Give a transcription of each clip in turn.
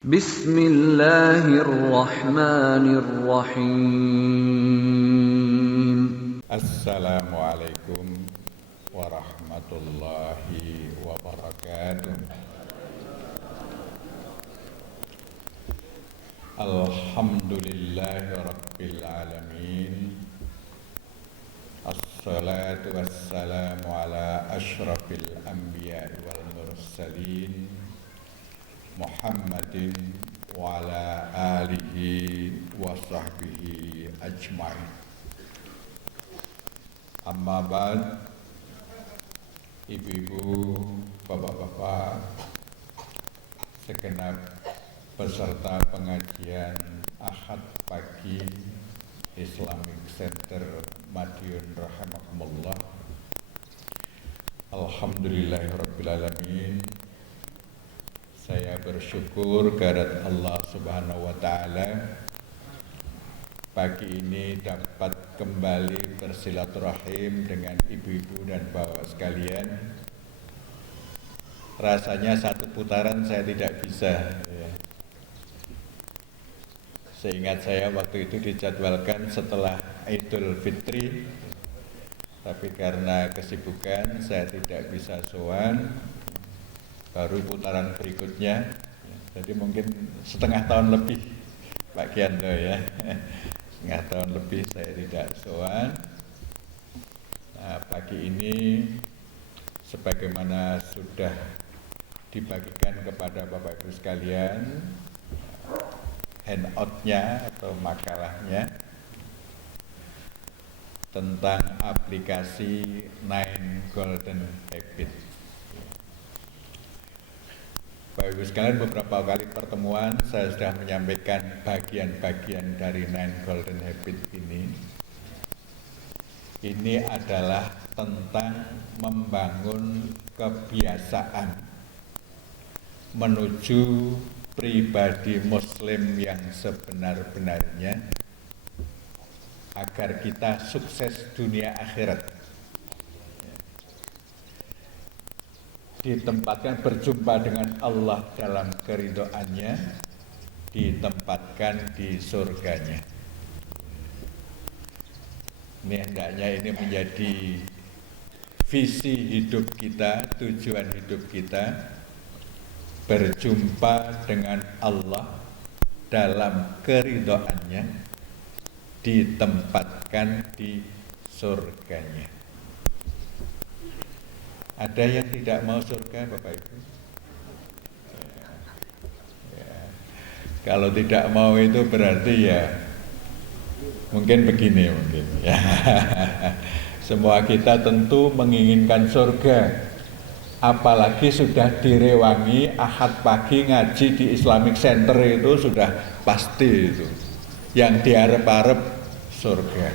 Bismillahirrahmanirrahim. Assalamualaikum warahmatullahi wabarakatuh. Alhamdulillahi rabbil alamin. Assalatu wassalamu ala ashrafil anbiya'i wal mursalin Muhammadin wa ala alihi wa sahbihi ajma'in. Amma ba'd, ibu-ibu, bapak-bapak, segenap peserta pengajian Ahad pagi Islamic Center Madiun rahimakumullah. Alhamdulillahirrabbilalamin. Saya bersyukur kehadirat Allah Subhanahu wa Ta'ala, pagi ini dapat kembali bersilaturahim dengan ibu-ibu dan bapak sekalian. Rasanya satu putaran saya tidak bisa ya. Seingat saya waktu itu dijadwalkan setelah Idul Fitri, tapi karena kesibukan saya tidak bisa sowan, baru putaran berikutnya. Jadi mungkin setengah tahun lebih Pak Kiando ya. Setengah tahun lebih saya tidak sowan. Nah, pagi ini sebagaimana sudah dibagikan kepada Bapak Ibu sekalian handout-nya atau makalahnya tentang aplikasi 9 Golden Habits. Bapak Ibu sekalian, beberapa kali pertemuan saya sudah menyampaikan bagian-bagian dari 9 Golden Habits ini. Ini adalah tentang membangun kebiasaan menuju pribadi Muslim yang sebenar-benarnya agar kita sukses dunia akhirat. Ditempatkan berjumpa dengan Allah dalam keridhoannya, ditempatkan di surganya. Ini hendaknya ini menjadi visi hidup kita, tujuan hidup kita, berjumpa dengan Allah dalam keridhoannya, ditempatkan di surganya. Ada yang tidak mau surga, Bapak Ibu? Ya. Kalau tidak mau itu berarti ya mungkin begini mungkin. Ya. Semua kita tentu menginginkan surga, apalagi sudah direwangi Ahad pagi ngaji di Islamic Center itu sudah pasti itu. Yang diharap-harap surga,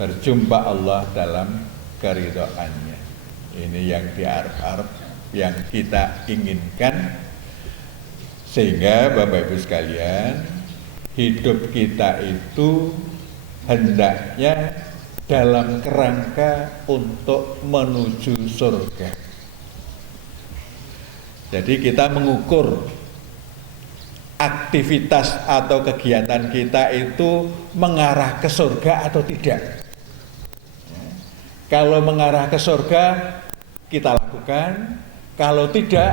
berjumpa Allah dalam keridhoannya. Ini yang diharap-harap, yang kita inginkan, sehingga Bapak Ibu sekalian, hidup kita itu hendaknya dalam kerangka untuk menuju surga. Jadi kita mengukur aktivitas atau kegiatan kita itu mengarah ke surga atau tidak. Kalau mengarah ke surga, kita lakukan. Kalau tidak,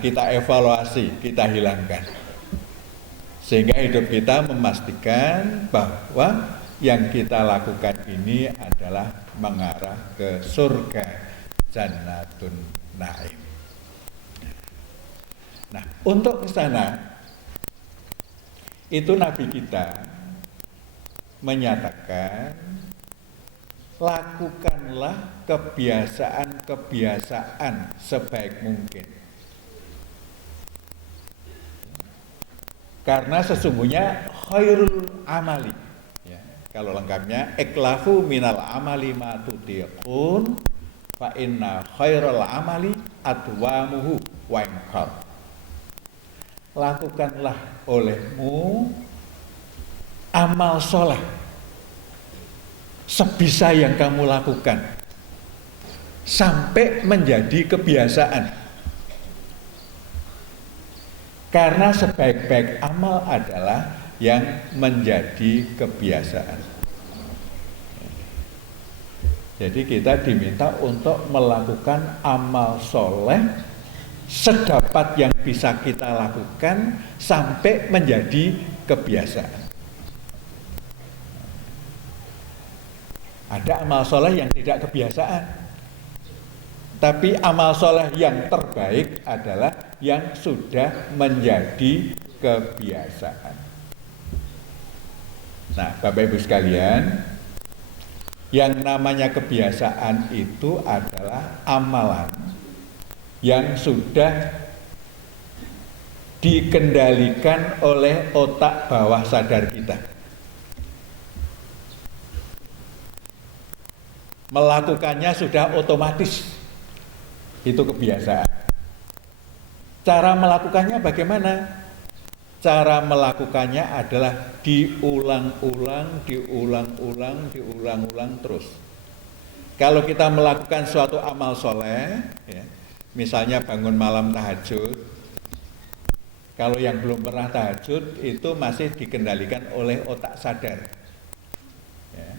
kita evaluasi, kita hilangkan. Sehingga hidup kita memastikan bahwa yang kita lakukan ini adalah mengarah ke surga, Jannatun Naim. Nah, untuk ke sana, itu Nabi kita menyatakan, lakukanlah kebiasaan-kebiasaan sebaik mungkin. Karena sesungguhnya khairul amali, ya, kalau lengkapnya iklafu minal amali ma tutiqun fa inna khairul amali adwamuhu wa inqal. Lakukanlah olehmu amal soleh sebisa yang kamu lakukan sampai menjadi kebiasaan. Karena sebaik-baik amal adalah yang menjadi kebiasaan. Jadi kita diminta untuk melakukan amal soleh sedapat yang bisa kita lakukan sampai menjadi kebiasaan. Ada amal soleh yang tidak kebiasaan, tapi amal soleh yang terbaik adalah yang sudah menjadi kebiasaan. Nah, Bapak Ibu sekalian, yang namanya kebiasaan itu adalah amalan yang sudah dikendalikan oleh otak bawah sadar kita. Melakukannya sudah otomatis, itu kebiasaan. Cara melakukannya bagaimana? Cara melakukannya adalah diulang-ulang terus. Kalau kita melakukan suatu amal soleh, ya, misalnya bangun malam tahajud, kalau yang belum pernah tahajud itu masih dikendalikan oleh otak sadar. Ya,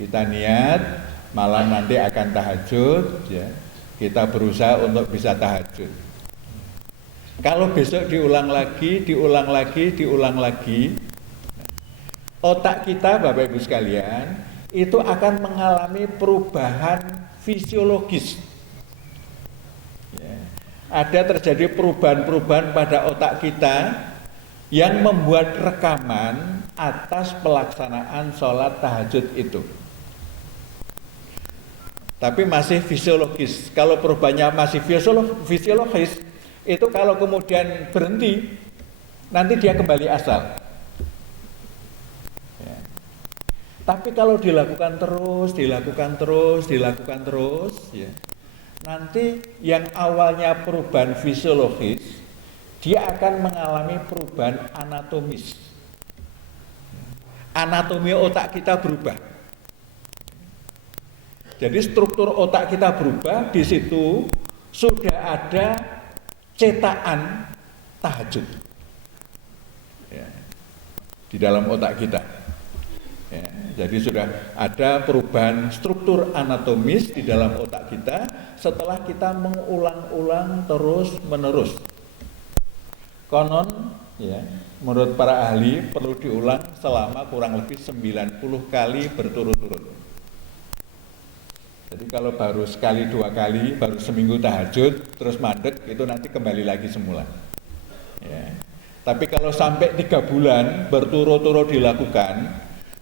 kita niat malam nanti akan tahajud, ya, kita berusaha untuk bisa tahajud. Kalau besok diulang lagi, otak kita, Bapak Ibu sekalian, itu akan mengalami perubahan fisiologis. Ya. Ada terjadi perubahan-perubahan pada otak kita yang membuat rekaman atas pelaksanaan sholat tahajud itu. Tapi masih fisiologis. Kalau perubahannya masih fisiologis, itu kalau kemudian berhenti, nanti dia kembali asal. Ya. Tapi kalau dilakukan terus, ya, nanti yang awalnya perubahan fisiologis, dia akan mengalami perubahan anatomis. Anatomi otak kita berubah. Jadi struktur otak kita berubah, di situ sudah ada cetakan tahajud, ya, di dalam otak kita. Ya, jadi sudah ada perubahan struktur anatomis di dalam otak kita setelah kita mengulang-ulang terus-menerus. Konon, ya, menurut para ahli perlu diulang selama kurang lebih 90 kali berturut-turut. Jadi kalau baru sekali, 2 kali, baru seminggu tahajud, terus mandek, itu nanti kembali lagi semula. Ya. Tapi kalau sampai 3 bulan berturut-turut dilakukan,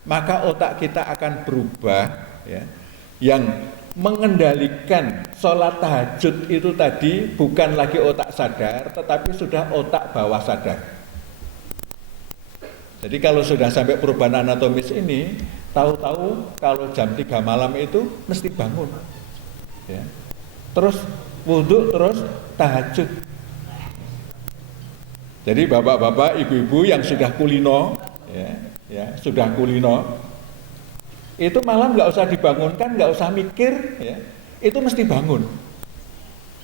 maka otak kita akan berubah, ya. Yang mengendalikan sholat tahajud itu tadi bukan lagi otak sadar, tetapi sudah otak bawah sadar. Jadi kalau sudah sampai perubahan anatomis ini, tahu-tahu kalau jam 3 malam itu mesti bangun, ya. Terus wudhu, terus tahajud. Jadi bapak-bapak, ibu-ibu yang sudah kulino, ya, sudah kulino, itu malam nggak usah dibangunkan, nggak usah mikir, ya, itu mesti bangun.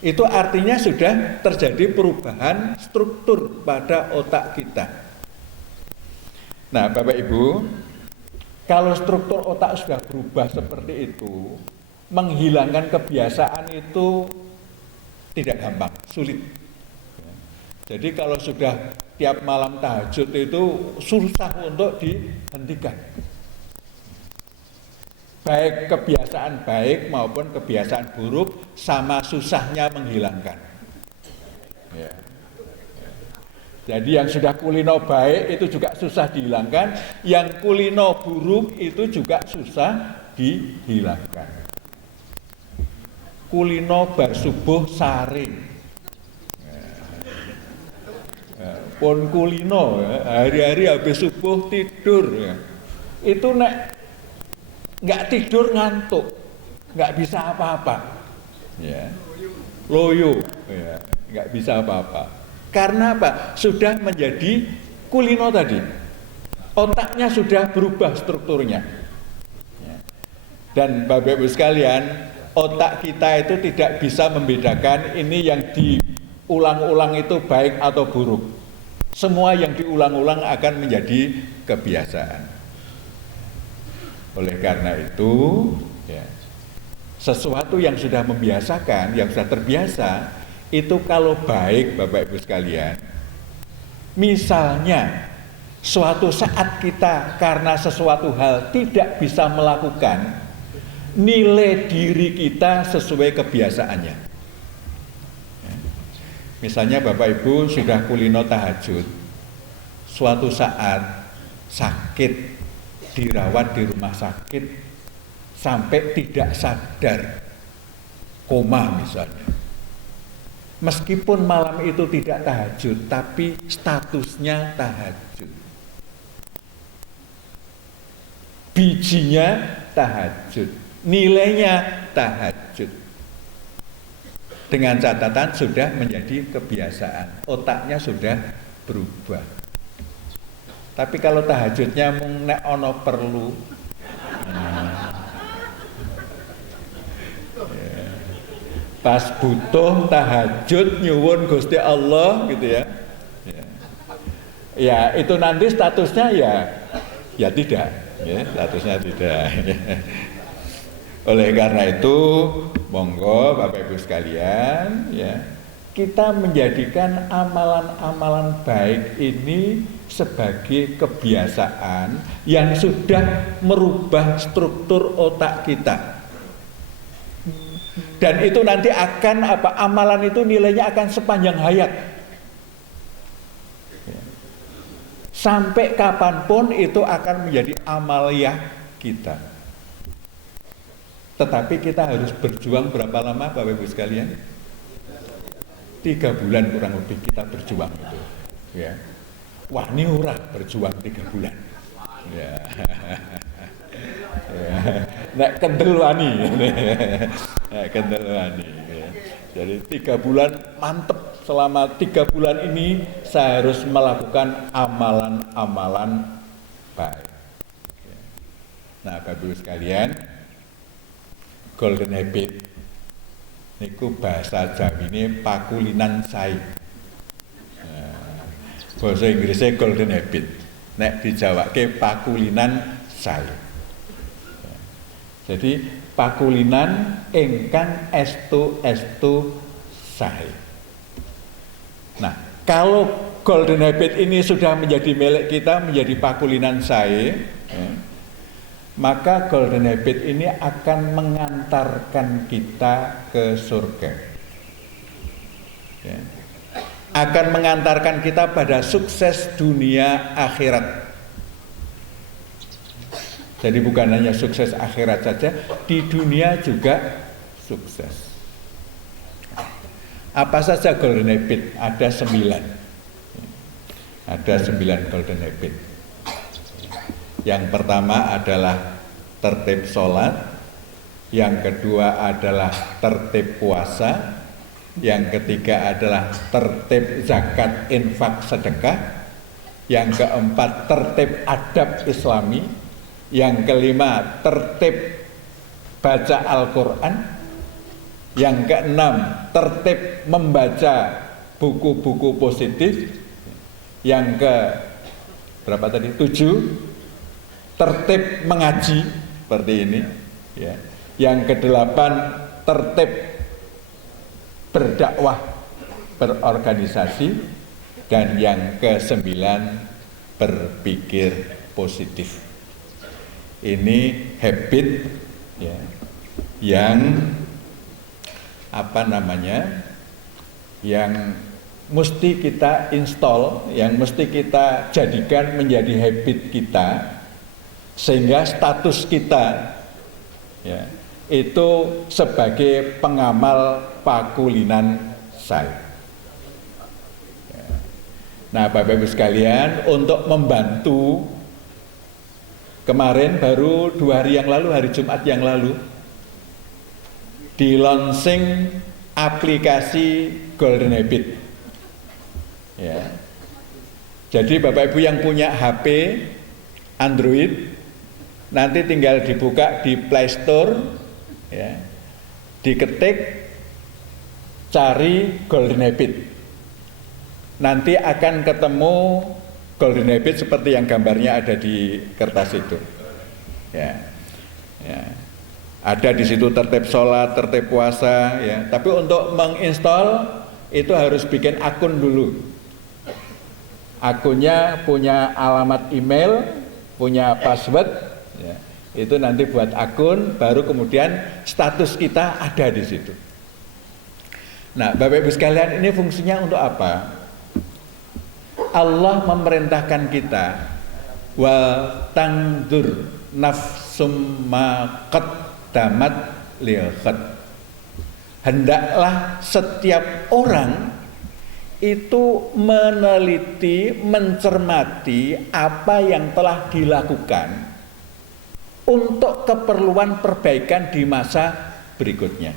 Itu artinya sudah terjadi perubahan struktur pada otak kita. Nah, Bapak Ibu, kalau struktur otak sudah berubah seperti itu, menghilangkan kebiasaan itu tidak gampang, sulit. Jadi kalau sudah tiap malam tahajud itu susah untuk dihentikan. Baik kebiasaan baik maupun kebiasaan buruk sama susahnya menghilangkan. Ya. Jadi yang sudah kulino baik itu juga susah dihilangkan, yang kulino buruk itu juga susah dihilangkan. Kulino bar subuh sare, pon kulino, hari-hari habis subuh tidur, ya. Itu nek nggak tidur ngantuk, nggak bisa apa-apa, ya. Loyo, ya, nggak bisa apa-apa. Karena apa? Sudah menjadi kulino tadi. Otaknya sudah berubah strukturnya. Dan Bapak Ibu sekalian, otak kita itu tidak bisa membedakan ini yang diulang-ulang itu baik atau buruk. Semua yang diulang-ulang akan menjadi kebiasaan. Oleh karena itu, ya, sesuatu yang sudah membiasakan, yang sudah terbiasa, itu kalau baik Bapak Ibu sekalian, misalnya suatu saat kita karena sesuatu hal tidak bisa melakukan, nilai diri kita sesuai kebiasaannya. Misalnya Bapak Ibu sudah kulino tahajud, suatu saat sakit, dirawat di rumah sakit, sampai tidak sadar, koma misalnya. Meskipun malam itu tidak tahajud, tapi statusnya tahajud. Bijinya tahajud, nilainya tahajud. Dengan catatan sudah menjadi kebiasaan, otaknya sudah berubah. Tapi kalau tahajudnya mung nek ono perlu, pas butuh tahajud nyuwun Gusti Allah gitu ya. Ya itu nanti statusnya ya tidak, ya, statusnya tidak. Oleh karena itu, monggo Bapak Ibu sekalian, ya, kita menjadikan amalan-amalan baik ini sebagai kebiasaan yang sudah merubah struktur otak kita. Dan itu nanti akan amalan itu nilainya akan sepanjang hayat. Sampai kapanpun itu akan menjadi amaliyah kita. Tetapi kita harus berjuang berapa lama Bapak Ibu sekalian? 3 bulan kurang lebih kita berjuang itu. Ya. Wah ini ora berjuang 3 bulan. Ya. Ya. Nek kendel wani. Nek kendel wani. Ya. Jadi 3 bulan mantep. Selama 3 bulan ini saya harus melakukan amalan-amalan baik. Nah Bapak Ibu sekalian, golden habit niku bahasa Jawine pakulinan sae. Bahasa Inggrisnya golden habit. Nek dijawake pakulinan sae. Jadi pakulinan ingkang estu sae. Nah, kalau golden habit ini sudah menjadi milik kita, menjadi pakulinan sae, ya, maka golden habit ini akan mengantarkan kita ke surga, ya. Akan mengantarkan kita pada sukses dunia akhirat. Jadi bukan hanya sukses akhirat saja, di dunia juga sukses. Apa saja golden habit? Ada 9. Ada 9 golden habit. Yang pertama adalah tertib sholat, yang kedua adalah tertib puasa, yang ketiga adalah tertib zakat, infak, sedekah, yang keempat tertib adab islami, yang kelima tertib baca Al-Quran, yang keenam tertib membaca buku-buku positif, yang ke berapa tadi? 7 tertib mengaji seperti ini, ya. Yang ke-8 tertib berdakwah, berorganisasi, dan yang ke-9 berpikir positif. Ini habit, ya, yang yang mesti kita install, yang mesti kita jadikan menjadi habit kita, sehingga status kita, ya, itu sebagai pengamal pakulinan sae. Ya. Nah Bapak Ibu sekalian, untuk membantu, kemarin baru 2 hari yang lalu, hari Jumat yang lalu, di launching aplikasi Golden Habit, ya. Jadi Bapak Ibu yang punya HP Android, nanti tinggal dibuka di Play Store, ya, diketik, cari Golden Habit. nanti akan ketemu golden habit seperti yang gambarnya ada di kertas itu. Ya. Ya. Ada di situ tertib sholat, tertib puasa, ya. Tapi untuk menginstal itu harus bikin akun dulu. Akunnya punya alamat email, punya password, ya. Itu nanti buat akun, baru kemudian status kita ada di situ. Nah, Bapak Ibu sekalian, ini fungsinya untuk apa? Allah memerintahkan kita wa tangdur nafsum ma qaddamat lil ghad. Hendaklah setiap orang itu meneliti, mencermati apa yang telah dilakukan untuk keperluan perbaikan di masa berikutnya.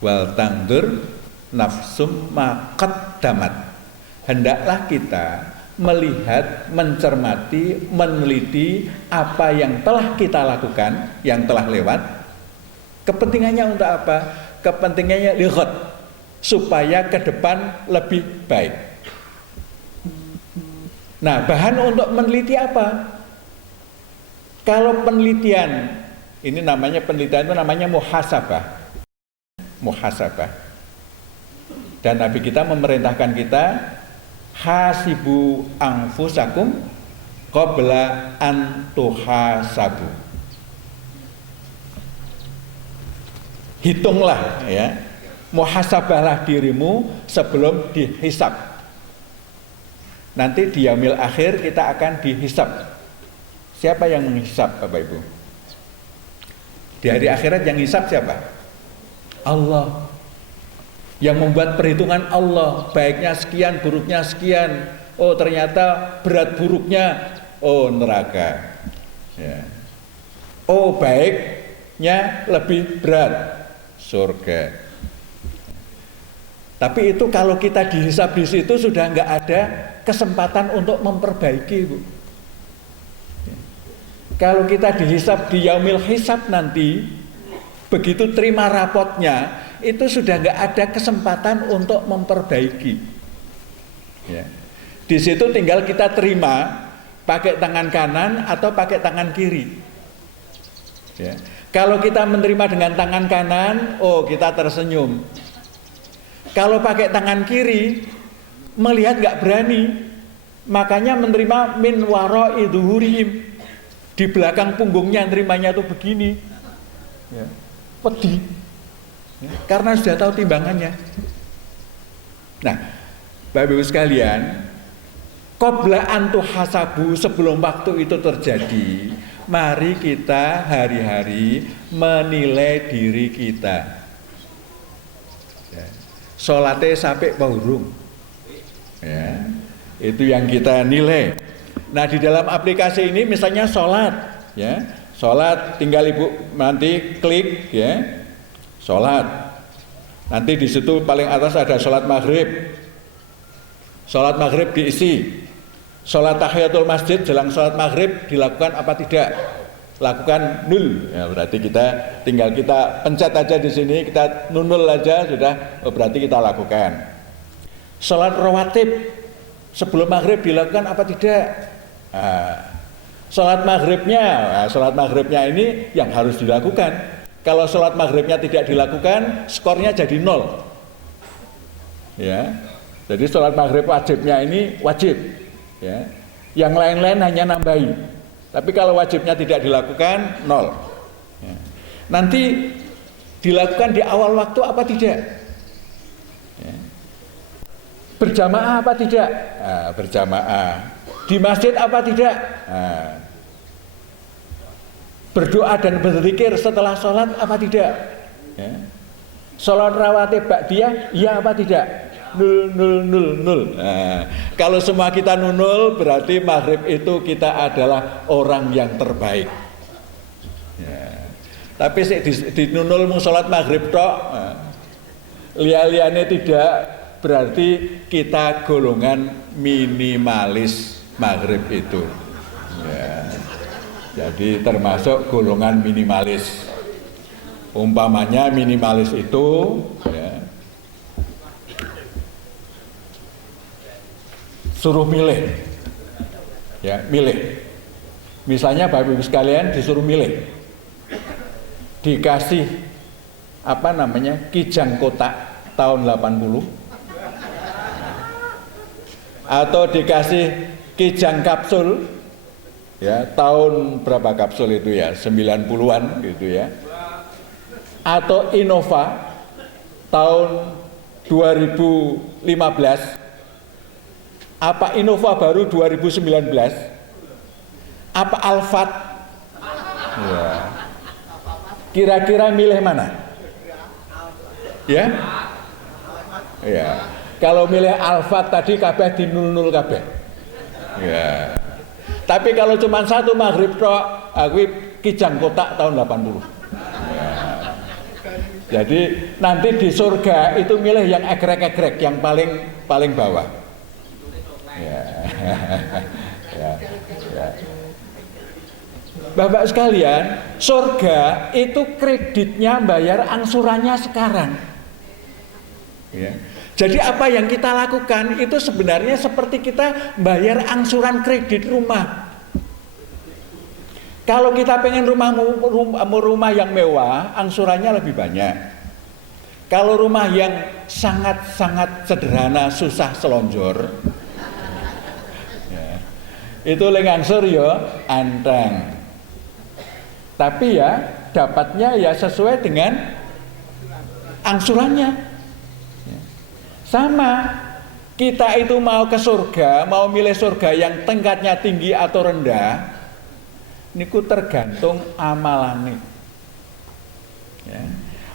Wal tangdur nafsum ma qaddamat. Hendaklah kita melihat, mencermati, meneliti apa yang telah kita lakukan, yang telah lewat. Kepentingannya untuk apa? Kepentingannya lihat supaya ke depan lebih baik. Nah, bahan untuk meneliti apa? Kalau penelitian, ini namanya penelitian itu namanya muhasabah. Muhasabah. Dan Nabi kita memerintahkan kita hasibu anfusakum qabla an tuhasabu. Hitunglah, ya, muhasabahlah dirimu sebelum dihisab. Nanti di yaumil akhir kita akan dihisab. Siapa yang menghisab, Bapak Ibu? Di hari akhirat yang hisab siapa? Allah. Yang membuat perhitungan Allah, baiknya sekian, buruknya sekian. Oh, ternyata berat buruknya, oh neraka. Ya. Oh, baiknya lebih berat, surga. Tapi itu kalau kita dihisab di situ sudah nggak ada kesempatan untuk memperbaiki, Bu. Kalau kita dihisab di yaumil hisab nanti, begitu terima rapotnya, itu sudah nggak ada kesempatan untuk memperbaiki. Ya. Di situ tinggal kita terima pakai tangan kanan atau pakai tangan kiri. Ya. Kalau kita menerima dengan tangan kanan, oh kita tersenyum. Kalau pakai tangan kiri, melihat nggak berani, makanya menerima min wara'i dhuhurihim. Di belakang punggungnya nerimanya tuh begini, ya. Pedih, ya. Karena sudah tahu timbangannya. Nah, Bapak Ibu sekalian, qabla an tuhasabu, sebelum waktu itu terjadi, mari kita hari-hari menilai diri kita. Ya. Sholatnya sampai paurung, ya. Itu yang kita nilai. Nah, di dalam aplikasi ini misalnya sholat, ya, sholat tinggal Ibu nanti klik, ya, sholat. Nanti di situ paling atas ada sholat maghrib. Sholat maghrib diisi. Sholat tahiyatul masjid jelang sholat maghrib dilakukan apa tidak? Lakukan 0. Ya, berarti kita tinggal kita pencet aja di sini, kita nunul aja sudah, oh, berarti kita lakukan. Sholat rawatib sebelum maghrib dilakukan apa tidak? Nah, sholat maghribnya ini yang harus dilakukan. Kalau sholat maghribnya tidak dilakukan, skornya jadi 0. Ya, jadi sholat maghrib wajibnya ini wajib. Ya, yang lain-lain hanya nambahi. Tapi kalau wajibnya tidak dilakukan, 0. Ya. Nanti dilakukan di awal waktu apa tidak? Ya. Berjamaah apa tidak? Nah, berjamaah. Di masjid apa tidak? Nah. Berdoa dan berzikir setelah sholat apa tidak? Ya. Sholat rawatib ba'diyah, ya apa tidak? 0. Nah, kalau semua kita 0, berarti maghrib itu kita adalah orang yang terbaik. Ya. Tapi di 0 mau sholat maghrib tok, nah, liane tidak, berarti kita golongan minimalis. Maghrib itu, ya. Jadi termasuk golongan minimalis. Umpamanya minimalis itu, ya, suruh milih. Ya, milih. Misalnya Bapak Ibu sekalian disuruh milih. Dikasih kijang kotak tahun 80 atau dikasih kijang kapsul ya, tahun berapa kapsul itu ya, 90-an gitu ya, atau Innova tahun 2015, apa Innova baru 2019, apa Alphard ya. Kira-kira milih mana? Ya? Ya. Kalau milih Alphard tadi kabeh di 00 kabeh. Ya. Tapi kalau cuma satu maghrib tok, aku kijang kotak tahun 80. Ya. Jadi nanti di surga itu milih yang egrek-egrek, yang paling bawah. Ya. Ya. Ya. Bapak sekalian, surga itu kreditnya bayar angsurannya sekarang. Ya. Jadi apa yang kita lakukan itu sebenarnya seperti kita bayar angsuran kredit rumah. Kalau kita pengen rumah yang mewah, angsurannya lebih banyak. Kalau rumah yang sangat-sangat sederhana, susah selonjor, ya, itu lengangsur ya anteng. Tapi ya dapatnya ya sesuai dengan angsurannya. Sama, kita itu mau ke surga, mau milih surga yang tingkatnya tinggi atau rendah, niku tergantung amalane. Ya.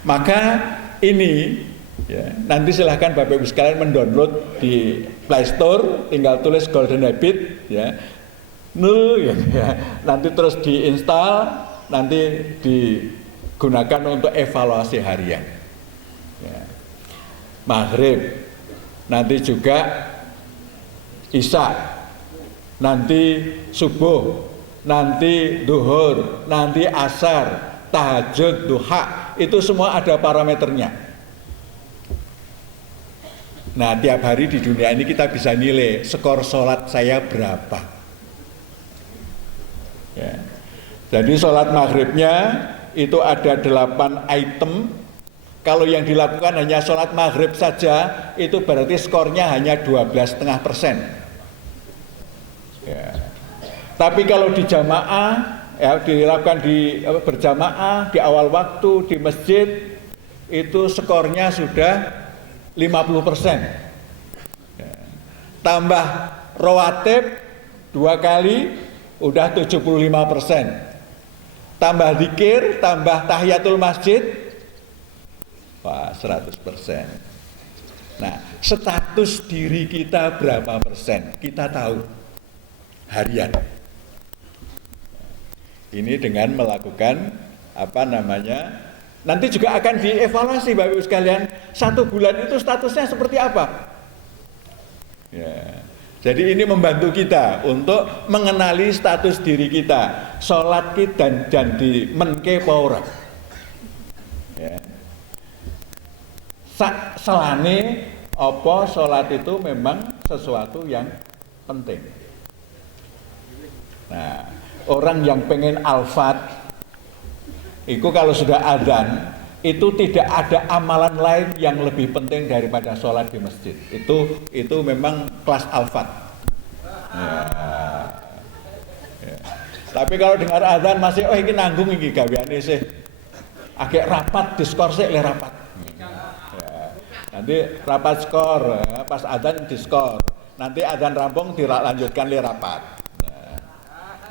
Maka ini ya, nanti silahkan Bapak Ibu sekalian mendownload di Play Store, tinggal tulis Golden Habit ya. Ya. Nanti terus diinstal, nanti digunakan untuk evaluasi harian. Ya. Maghrib, nanti juga Isya, nanti subuh, nanti duhur, nanti asar, tahajud, duha, itu semua ada parameternya. Nah, tiap hari di dunia ini kita bisa nilai skor sholat saya berapa. Ya. Jadi sholat maghribnya itu ada 8 item. Kalau yang dilakukan hanya sholat maghrib saja, itu berarti skornya hanya 12,5%. Ya. Tapi kalau di jamaah, ya, dilakukan berjamaah di awal waktu di masjid, itu skornya sudah 50%. Ya. Tambah rawatib 2 kali, udah 75%. Tambah zikir, tambah tahiyatul masjid, wah 100%. Nah, status diri kita berapa persen? Kita tahu harian. Ini dengan melakukan nanti juga akan dievaluasi Bapak Ibu sekalian, 1 bulan itu statusnya seperti apa? Ya. Jadi ini membantu kita untuk mengenali status diri kita, sholat kita dan di menke paura. Ya. Selane apa sholat itu memang sesuatu yang penting. Nah, orang yang pengen alfat, itu kalau sudah adzan, itu tidak ada amalan lain yang lebih penting daripada sholat di masjid. Itu memang kelas alfat. Ya. Ya. Tapi kalau dengar adzan masih, ini nanggung ini gaweane sih, agak rapat, diskor sih le rapat. Ya. Nanti rapat skor, pas adzan diskor. Nanti adzan rampung dilanjutkan le rapat. Ya.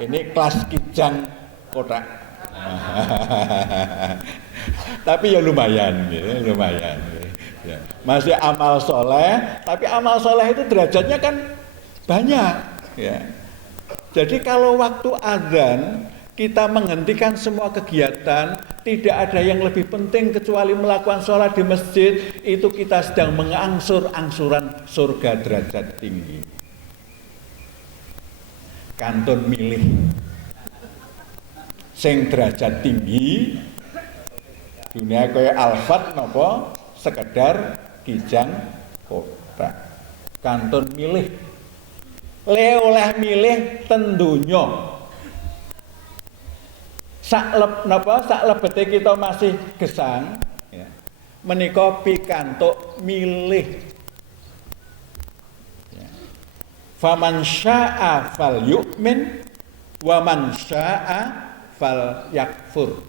Ini kelas kijang kotak. Tapi ya lumayan, ya. Masih amal soleh, tapi amal soleh itu derajatnya kan banyak, ya. Jadi kalau waktu azan kita menghentikan semua kegiatan, tidak ada yang lebih penting kecuali melakukan sholat di masjid, itu kita sedang mengangsur angsuran surga derajat tinggi. Kantun milih sing derajat tinggi, dunia kaya alfat nopo sekedar kijang kotak. Kantun milih le oleh milih ten donya. Saklebete kita masih gesang ya. Menika pikantuk milih. Ya. Faman syaa'a falyu'min wa man syaa'a falyakfur.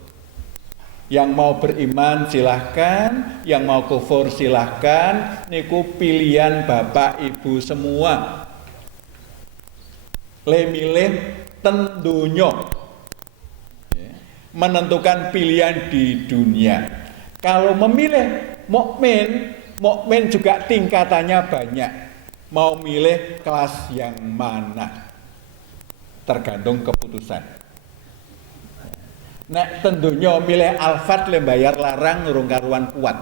Yang mau beriman silahkan, yang mau kufur silahkan, niku pilihan Bapak Ibu semua. Le milih ten donya. Menentukan pilihan di dunia. Kalau memilih mukmin juga tingkatannya banyak. Mau milih kelas yang mana? Tergantung keputusan. Nek tentunya milih alfat le bayar larang urung karuan kuat.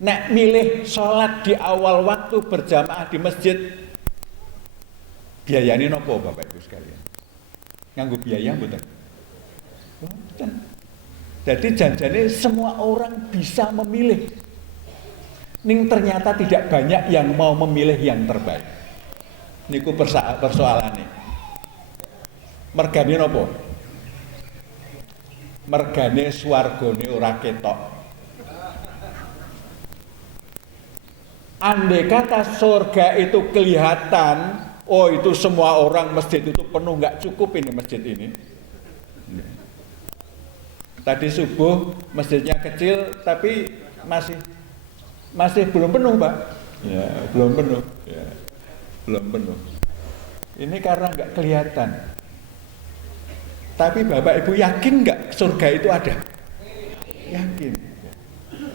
Nek milih sholat di awal waktu berjamaah di masjid, biayanya nopo Bapak Ibu sekalian? Nganggo biaya mboten? Jadi janjane semua orang bisa memilih. Ning ternyata tidak banyak yang mau memilih yang terbaik. Niku persoalane. Mergane napa? Mergane swargane ora ketok. Andai kata surga itu kelihatan, oh itu semua orang masjid itu penuh, nggak cukup ini masjid ini. Tadi subuh masjidnya kecil tapi masih belum penuh, Pak. Ya, belum penuh. Ya, belum penuh. Ini karena nggak kelihatan. Tapi Bapak Ibu yakin nggak surga itu ada? Yakin.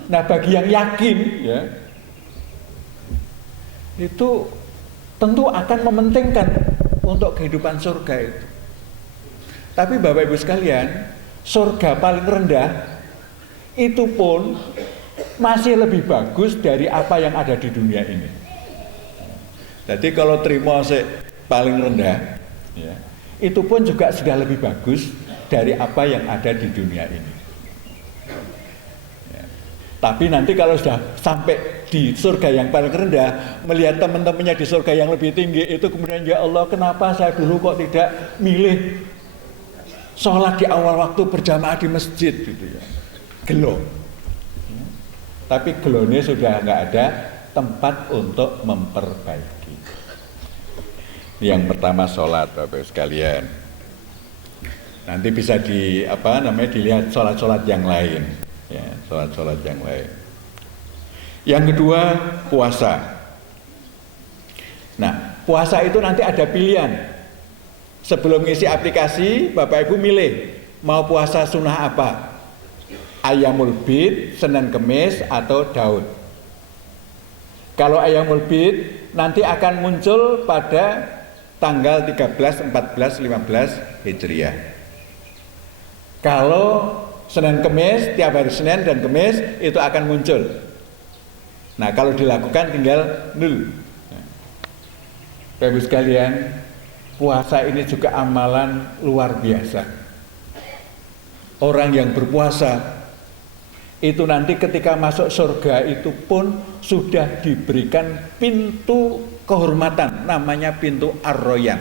Nah, bagi yang yakin, ya, itu tentu akan mementingkan untuk kehidupan surga itu. Tapi Bapak Ibu sekalian, surga paling rendah itu pun masih lebih bagus dari apa yang ada di dunia ini. Jadi kalau terima paling rendah, ya, itu pun juga sudah lebih bagus dari apa yang ada di dunia ini. Ya. Tapi nanti kalau sudah sampai di surga yang paling rendah, melihat teman-temannya di surga yang lebih tinggi, itu kemudian ya Allah, kenapa saya dulu kok tidak milih sholat di awal waktu berjamaah di masjid gitu ya. Gelo. Tapi gelonya sudah nggak ada tempat untuk memperbaiki. Yang pertama sholat, Bapak Ibu sekalian. Nanti bisa dilihat sholat-sholat yang lain, ya, sholat-sholat yang lain. Yang kedua puasa. Nah, puasa itu nanti ada pilihan. Sebelum ngisi aplikasi, Bapak Ibu milih mau puasa sunnah apa? Ayyamul Bid, Senin Kemis atau Daud. Kalau Ayyamul Bid nanti akan muncul pada tanggal 13, 14, 15 Hijriah. Kalau Senin Kemis, tiap hari Senin dan Kemis itu akan muncul. Nah, kalau dilakukan tinggal 0. Bapak Ibu sekalian, puasa ini juga amalan luar biasa. Orang yang berpuasa itu nanti ketika masuk surga itu pun sudah diberikan pintu kehormatan, namanya pintu Ar-Royan.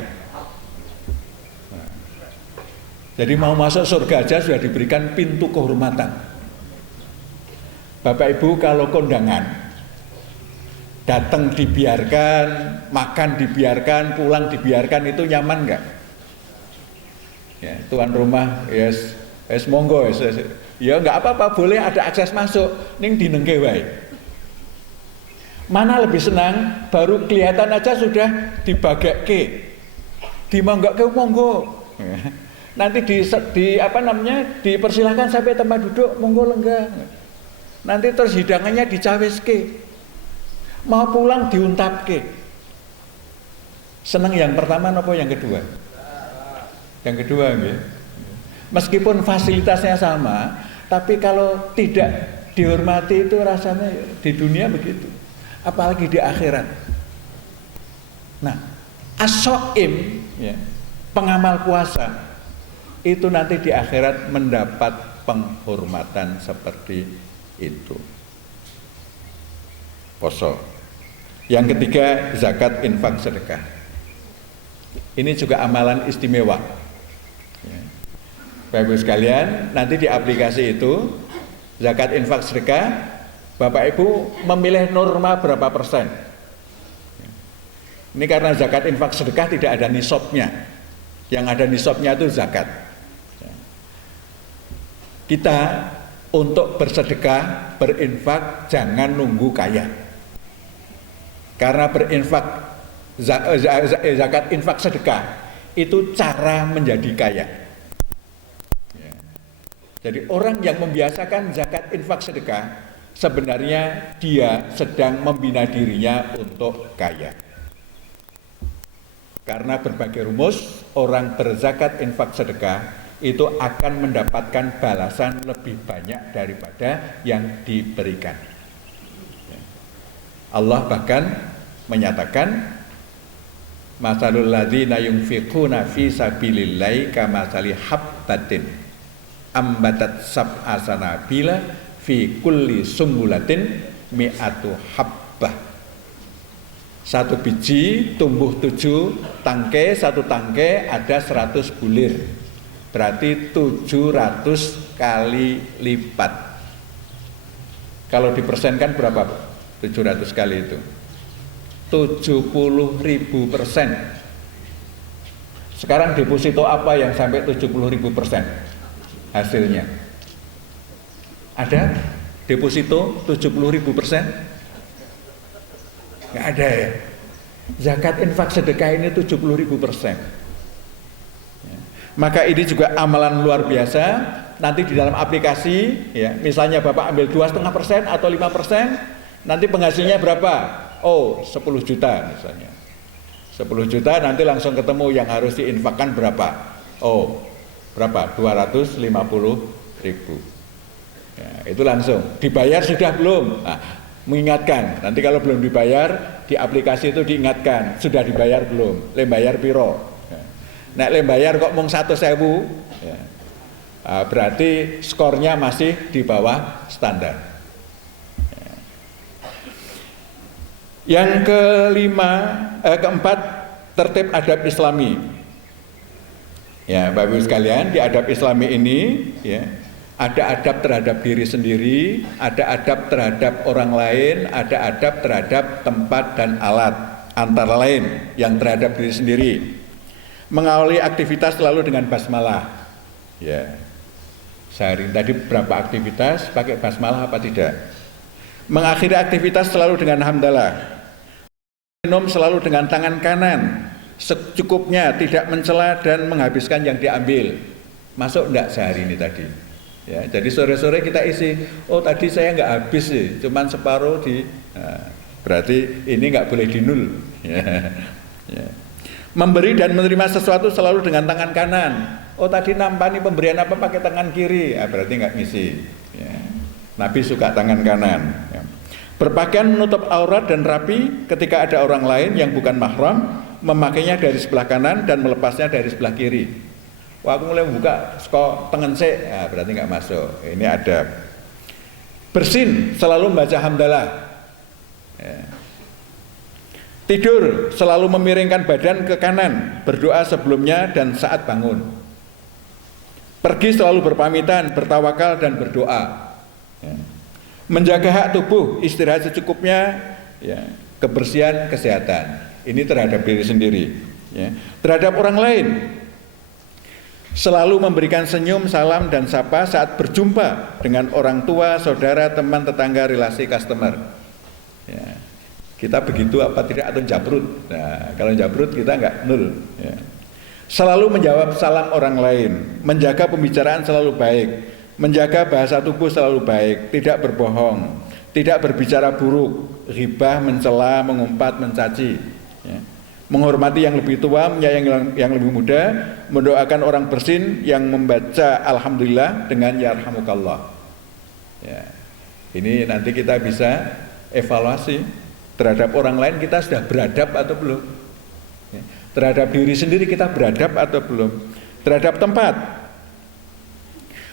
Jadi mau masuk surga aja sudah diberikan pintu kehormatan. Bapak Ibu kalau kondangan, datang dibiarkan, makan dibiarkan, pulang dibiarkan, itu nyaman nggak? Ya, tuan rumah, yes monggo, ya nggak apa-apa, boleh ada akses masuk, ning dinengke wae. Mana lebih senang? Baru kelihatan aja sudah dibagake, dimonggok monggo. Nanti dipersilahkan sampai tempat duduk, monggo lenggah. Nanti terus hidangannya dicaweske. Mau pulang diuntapke. Senang yang pertama apa yang kedua? Yang kedua, ya. Meskipun fasilitasnya sama, tapi kalau tidak dihormati itu rasanya di dunia begitu, apalagi di akhirat. Nah, as-shaim, ya, pengamal puasa itu nanti di akhirat mendapat penghormatan seperti itu. Poso. Yang ketiga, zakat, infak, sedekah. Ini juga amalan istimewa. Ya. Bapak Ibu sekalian, nanti di aplikasi itu zakat, infak, sedekah, Bapak Ibu memilih norma berapa persen. Ini karena zakat, infak, sedekah tidak ada nisabnya. Yang ada nisabnya itu zakat. Kita untuk bersedekah, berinfak jangan nunggu kaya. Karena berinfak, zakat, infak, sedekah itu cara menjadi kaya. Jadi orang yang membiasakan zakat, infak, sedekah sebenarnya dia sedang membina dirinya untuk kaya. Karena berbagai rumus, orang berzakat, infak, sedekah itu akan mendapatkan balasan lebih banyak daripada yang diberikan. Allah bahkan menyatakan, masalul ladzina yunfiquna fi sabilillahi kamatsali habbatin ambatat sab'a sanabila fi kulli sumbulatin mi'atu habbah. Satu biji tumbuh 7 tangkai, satu tangkai ada 100 bulir. Berarti 700 kali lipat. Kalau dipersenkan berapa? 700 kali itu 70.000%. Sekarang deposito apa yang sampai 70.000% hasilnya? Ada deposito 70.000%? Nggak ada ya. Zakat, infak, sedekah ini 70.000%. Maka ini juga amalan luar biasa. Nanti di dalam aplikasi, ya, misalnya Bapak ambil 2,5% atau 5%, nanti penghasilnya berapa? Oh, 10 juta misalnya. 10 juta nanti langsung ketemu yang harus diinfakkan berapa? Oh, berapa? 250.000. Ya, itu langsung. Dibayar sudah belum? Nah, mengingatkan. Nanti kalau belum dibayar, di aplikasi itu diingatkan. Sudah dibayar belum? Lembayar piro? Nek lembayar kok mung 100.000, ya, berarti skornya masih di bawah standar. Yang keempat, tertib adab Islami. Ya, Bapak Ibu sekalian, di adab Islami ini, ya, ada adab terhadap diri sendiri, ada adab terhadap orang lain, ada adab terhadap tempat dan alat, antara lain yang terhadap diri sendiri. Mengawali aktivitas selalu dengan basmalah. Ya. Sehari tadi berapa aktivitas pakai basmalah apa tidak? Mengakhiri aktivitas selalu dengan hamdalah. Minum selalu dengan tangan kanan, secukupnya, tidak mencela dan menghabiskan yang diambil. Masuk enggak sehari ini tadi? Ya, jadi sore-sore kita isi, oh tadi saya enggak habis sih, cuman separuh di, nah, berarti ini enggak boleh dinul. Ya. Ya. Memberi dan menerima sesuatu selalu dengan tangan kanan. Oh tadi nampani pemberian apa pakai tangan kiri, berarti nggak ngisi. Ya. Nabi suka tangan kanan. Ya. Berpakaian menutup aurat dan rapi ketika ada orang lain yang bukan mahram, memakainya dari sebelah kanan dan melepasnya dari sebelah kiri. Wah aku mulai buka skor tengen sik, berarti nggak masuk. Ini adab. Bersin selalu membaca hamdalah. Ya. Tidur selalu memiringkan badan ke kanan, berdoa sebelumnya dan saat bangun. Pergi selalu berpamitan, bertawakal dan berdoa. Ya. Menjaga hak tubuh, istirahat secukupnya, ya. Kebersihan, kesehatan. Ini terhadap diri sendiri. Ya. Terhadap orang lain, selalu memberikan senyum, salam dan sapa saat berjumpa dengan orang tua, saudara, teman, tetangga, relasi, customer. Ya. Kita begitu apa tidak atau jabrut? Nah, kalau jabrut kita enggak nul. Ya. Selalu menjawab salam orang lain, menjaga pembicaraan selalu baik, menjaga bahasa tubuh selalu baik, tidak berbohong, tidak berbicara buruk, ghibah, mencela, mengumpat, mencaci. Ya. Menghormati yang lebih tua, menyayangi yang lebih muda, mendoakan orang bersin yang membaca alhamdulillah dengan yarhamukallah. Ya. Ini nanti kita bisa evaluasi. Terhadap orang lain kita sudah beradab atau belum? Ya. Terhadap diri sendiri kita beradab atau belum? Terhadap tempat.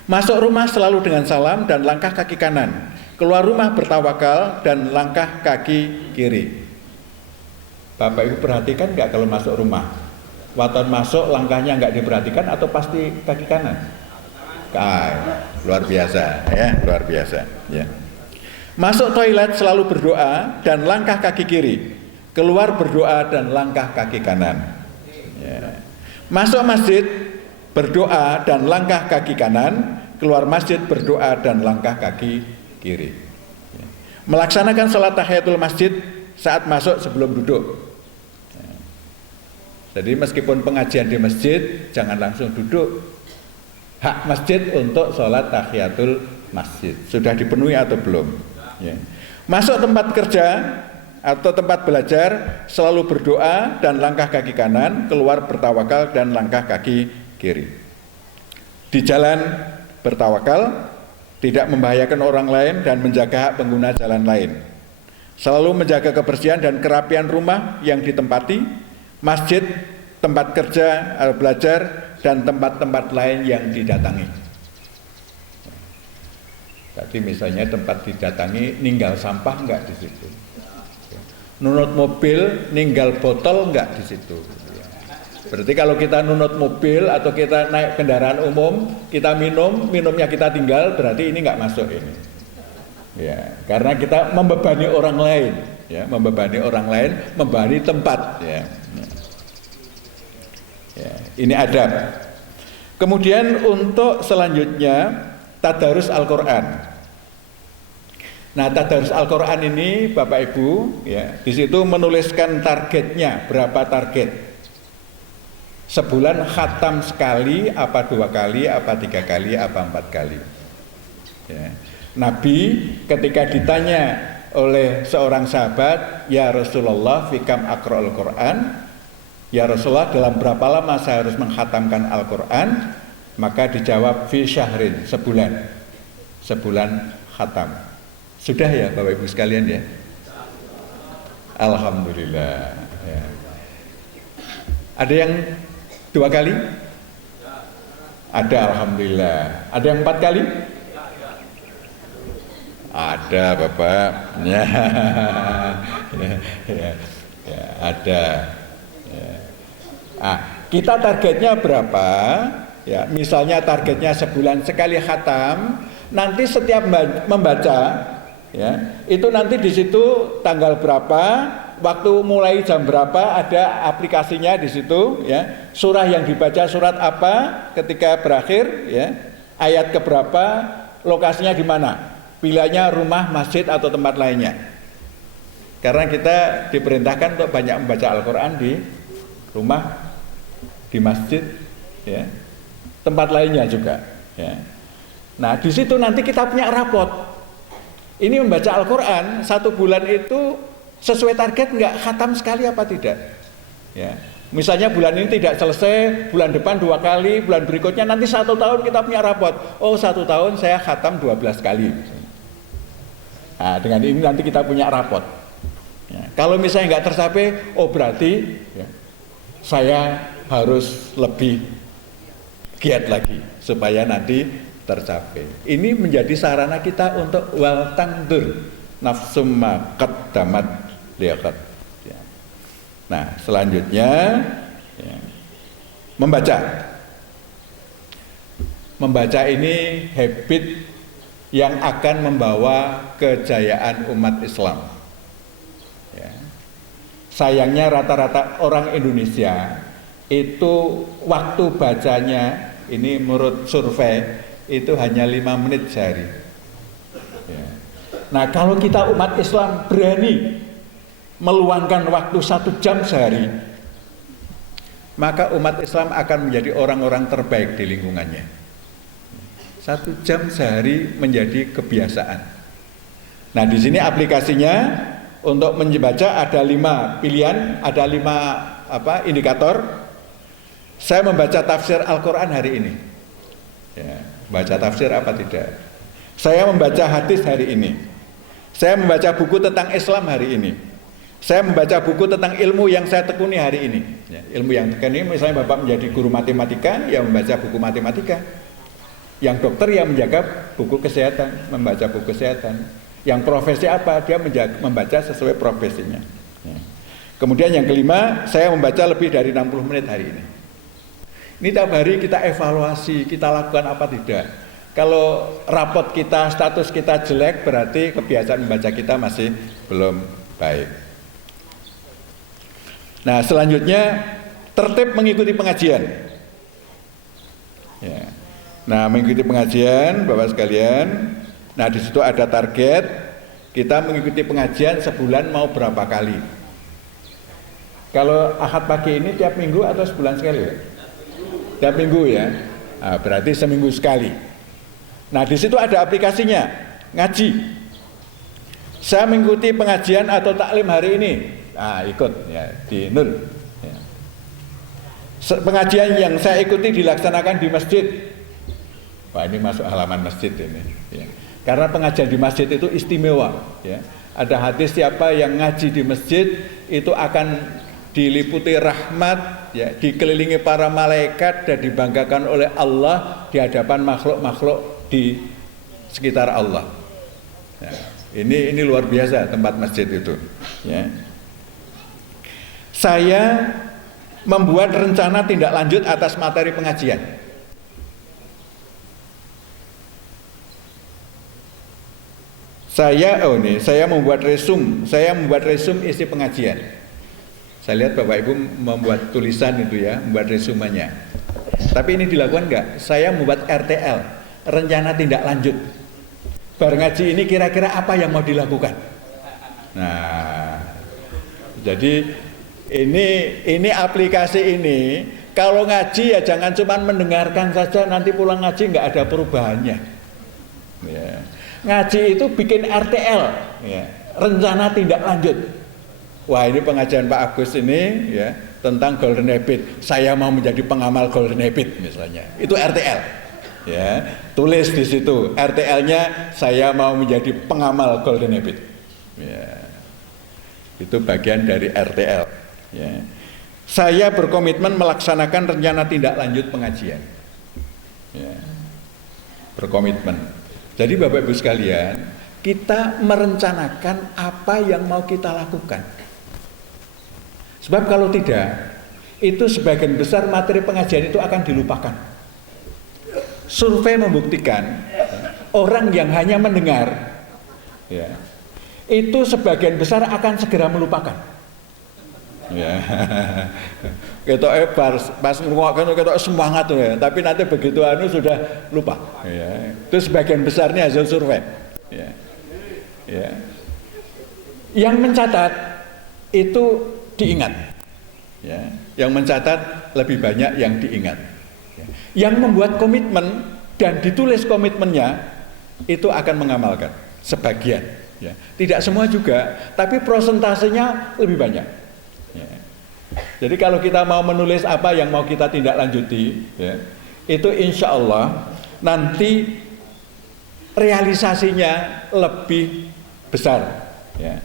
Masuk rumah selalu dengan salam dan langkah kaki kanan. Keluar rumah bertawakal dan langkah kaki kiri. Bapak Ibu perhatikan nggak kalau masuk rumah? Waktu masuk langkahnya nggak diperhatikan atau pasti kaki kanan? Luar biasa ya, luar biasa ya. Masuk toilet selalu berdoa dan langkah kaki kiri, keluar berdoa dan langkah kaki kanan ya. Masuk masjid berdoa dan langkah kaki kanan, keluar masjid berdoa dan langkah kaki kiri ya. Melaksanakan sholat tahiyatul masjid saat masuk sebelum duduk ya. Jadi meskipun pengajian di masjid jangan langsung duduk. Hak masjid untuk sholat tahiyatul masjid sudah dipenuhi atau belum ya. Masuk tempat kerja atau tempat belajar selalu berdoa dan langkah kaki kanan, keluar bertawakal dan langkah kaki kiri. Di jalan bertawakal, tidak membahayakan orang lain dan menjaga hak pengguna jalan lain. Selalu menjaga kebersihan dan kerapian rumah yang ditempati, masjid, tempat kerja, belajar, dan tempat-tempat lain yang didatangi. Tadi misalnya tempat didatangi, ninggal sampah enggak di situ. Nunut mobil, ninggal botol enggak di situ. Berarti kalau kita nunut mobil atau kita naik kendaraan umum, kita minumnya kita tinggal, berarti ini enggak masuk ini. Ya, karena kita membebani orang lain, ya, membebani orang lain, membebani tempat, ya. Ya, ini adab. Kemudian untuk selanjutnya tadarus Al-Quran. Nah, tadarus Al-Quran ini Bapak Ibu ya, di situ menuliskan targetnya, berapa target. Sebulan khatam sekali, apa 2 kali, apa 3 kali, apa 4 kali. Ya. Nabi ketika ditanya oleh seorang sahabat, ya Rasulullah fikam aqra'ul Quran, ya Rasulullah dalam berapa lama saya harus menghatamkan Al-Quran? Maka dijawab fi syahrin, sebulan khatam. Sudah ya Bapak Ibu sekalian ya? Alhamdulillah ya. Ada yang 2 kali? Ada, alhamdulillah. Ada yang 4 kali? Ada Bapak ya, ya, ada ya. Kita targetnya berapa? Ya, misalnya targetnya sebulan sekali khatam, nanti setiap membaca, ya, itu nanti di situ tanggal berapa, waktu mulai jam berapa, ada aplikasinya di situ, ya, surah yang dibaca surat apa, ketika berakhir, ya, ayat keberapa, lokasinya di mana, pilihannya rumah, masjid atau tempat lainnya. Karena kita diperintahkan untuk banyak membaca Al-Quran di rumah, di masjid, ya, tempat lainnya juga. Ya. Nah, di situ nanti kita punya rapot. Ini membaca Al-Quran 1 bulan itu sesuai target nggak, khatam sekali apa tidak? Ya. Misalnya bulan ini tidak selesai, bulan depan 2 kali, bulan berikutnya nanti 1 tahun kita punya rapot. Oh, 1 tahun saya khatam 12 kali. Nah, dengan ini nanti kita punya rapot. Ya. Kalau misalnya nggak tercapai, oh berarti ya, saya harus lebih giat lagi supaya nanti tercapai. Ini menjadi sarana kita untuk wal tangdur nafsum ma qaddamat liqat. Ya. Nah, selanjutnya ya, membaca. Membaca ini habit yang akan membawa kejayaan umat Islam. Ya. Sayangnya rata-rata orang Indonesia itu waktu bacanya ini menurut survei itu hanya 5 menit sehari. Ya. Nah, kalau kita umat Islam berani meluangkan waktu 1 jam sehari, maka umat Islam akan menjadi orang-orang terbaik di lingkungannya. 1 jam sehari menjadi kebiasaan. Nah, di sini aplikasinya untuk membaca ada 5 pilihan, ada 5 indikator. Saya membaca tafsir Al-Quran hari ini. Ya, baca tafsir apa tidak? Saya membaca hadis hari ini. Saya membaca buku tentang Islam hari ini. Saya membaca buku tentang ilmu yang saya tekuni hari ini. Ya, ilmu yang tekuni, misalnya Bapak menjadi guru matematika, ya membaca buku matematika. Yang dokter yang menjaga buku kesehatan, membaca buku kesehatan. Yang profesi apa? Dia membaca sesuai profesinya. Ya. Kemudian yang kelima, saya membaca lebih dari 60 menit hari ini. Ini tiap hari kita evaluasi, kita lakukan apa tidak. Kalau rapot kita, status kita jelek, berarti kebiasaan membaca kita masih belum baik. Nah, selanjutnya tertib mengikuti pengajian. Ya. Nah, mengikuti pengajian, Bapak sekalian. Nah, di situ ada target kita mengikuti pengajian sebulan mau berapa kali. Kalau Ahad pagi ini tiap minggu atau sebulan sekali ya? Tiap minggu ya. Nah, berarti seminggu sekali. Nah, di situ ada aplikasinya, ngaji. Saya mengikuti pengajian atau taklim hari ini. Nah, ikut ya di Nur. Ya. Pengajian yang saya ikuti dilaksanakan di masjid. Wah, ini masuk halaman masjid ini. Ya. Karena pengajian di masjid itu istimewa. Ya. Ada hadis siapa yang ngaji di masjid itu akan diliputi rahmat, ya, dikelilingi para malaikat dan dibanggakan oleh Allah di hadapan makhluk-makhluk di sekitar Allah. Ya. Ini luar biasa tempat masjid itu. Ya. Saya membuat rencana tindak lanjut atas materi pengajian. Saya membuat resume isi pengajian. Saya lihat Bapak Ibu membuat tulisan itu ya, membuat resumenya. Tapi ini dilakukan enggak? Saya membuat RTL, rencana tindak lanjut. Bar ngaji ini kira-kira apa yang mau dilakukan? Nah, jadi ini aplikasi ini kalau ngaji ya jangan cuma mendengarkan saja, nanti pulang ngaji enggak ada perubahannya. Ya. Ngaji itu bikin RTL, ya, rencana tindak lanjut. Wah, ini pengajian Pak Agus ini ya tentang golden habit. Saya mau menjadi pengamal golden habit misalnya. Itu RTL. Ya, tulis di situ RTL-nya saya mau menjadi pengamal golden habit. Ya. Itu bagian dari RTL. Ya. Saya berkomitmen melaksanakan rencana tindak lanjut pengajian. Ya. Berkomitmen. Jadi Bapak Ibu sekalian, kita merencanakan apa yang mau kita lakukan. Sebab kalau tidak, itu sebagian besar materi pengajian itu akan dilupakan. Survei membuktikan orang yang hanya mendengar, ya, itu sebagian besar akan segera melupakan. Ya, kita pas ngurungkan kita semangat ya, tapi nanti begitu sudah lupa. Ya, itu sebagian besarnya hasil survei. Ya, ya. Yang mencatat itu diingat, ya. Yang mencatat lebih banyak yang diingat. Ya. Yang membuat komitmen dan ditulis komitmennya itu akan mengamalkan sebagian. Ya. Tidak semua juga, tapi prosentasenya lebih banyak. Ya. Jadi kalau kita mau menulis apa yang mau kita tindak lanjuti, ya, itu insya Allah nanti realisasinya lebih besar. Ya.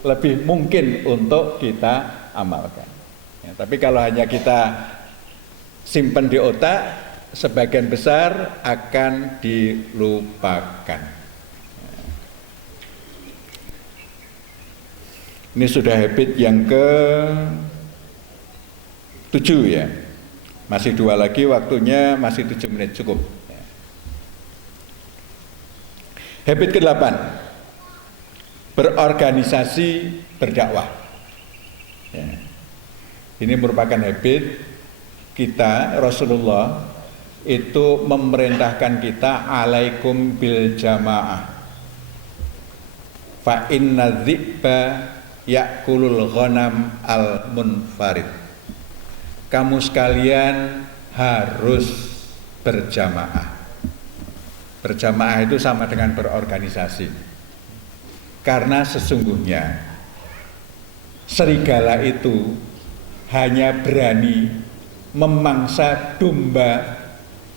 Lebih mungkin untuk kita amalkan. Ya, tapi kalau hanya kita simpan di otak, sebagian besar akan dilupakan. Ya. Ini sudah habit yang ke-7 ya. Masih 2 lagi, waktunya masih 7 menit cukup. Ya. Habit ke-8. Berorganisasi berdakwah. Ya. Ini merupakan habit kita. Rasulullah itu memerintahkan kita alaikum bil jamaah. Fa inna dzi'ba ya'kulul ghanam al munfarid. Kamu sekalian harus berjamaah. Berjamaah itu sama dengan berorganisasi. Karena sesungguhnya serigala itu hanya berani memangsa domba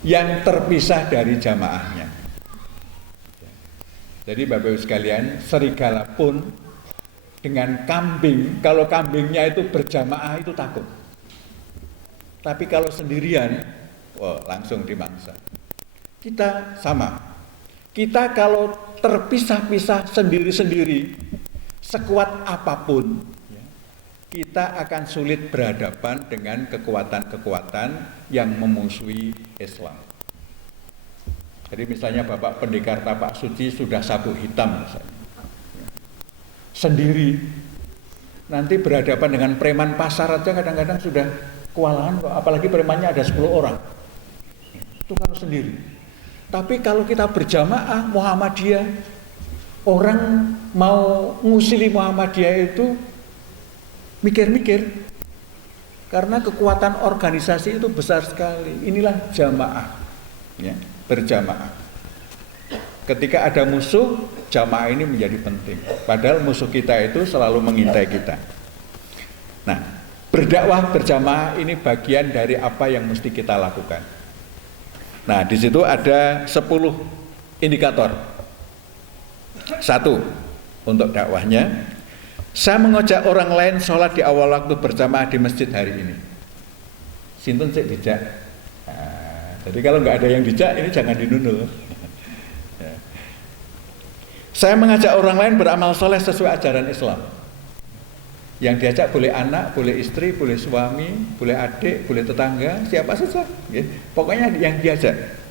yang terpisah dari jamaahnya. Jadi Bapak Ibu sekalian, serigala pun dengan kambing, kalau kambingnya itu berjamaah itu takut. Tapi kalau sendirian, wah, langsung dimangsa. Kita sama. Kita kalau terpisah-pisah sendiri-sendiri, sekuat apapun, ya, kita akan sulit berhadapan dengan kekuatan-kekuatan yang memusuhi Islam. Jadi misalnya Bapak Pendekar Tapak Suci sudah sabuk hitam misalnya, sendiri, nanti berhadapan dengan preman pasar aja kadang-kadang sudah kewalahan kok, apalagi premannya ada 10 orang. Itu kalau sendiri. Tapi kalau kita berjamaah Muhammadiyah, orang mau ngusili Muhammadiyah itu mikir-mikir, karena kekuatan organisasi itu besar sekali. Inilah jamaah, ya, berjamaah. Ketika ada musuh, jamaah ini menjadi penting. Padahal musuh kita itu selalu mengintai kita. Nah, berdakwah berjamaah ini bagian dari apa yang mesti kita lakukan. Nah, di situ ada 10 indikator. 1, untuk dakwahnya, saya mengajak orang lain sholat di awal waktu berjamaah di masjid hari ini. Sinten sik dijak. Nah, jadi kalau nggak ada yang dijak, ini jangan dinundul. Ya. Saya mengajak orang lain beramal soleh sesuai ajaran Islam. Yang diajak boleh anak, boleh istri, boleh suami, boleh adik, boleh tetangga, siapa saja. Ya. Pokoknya yang diajak.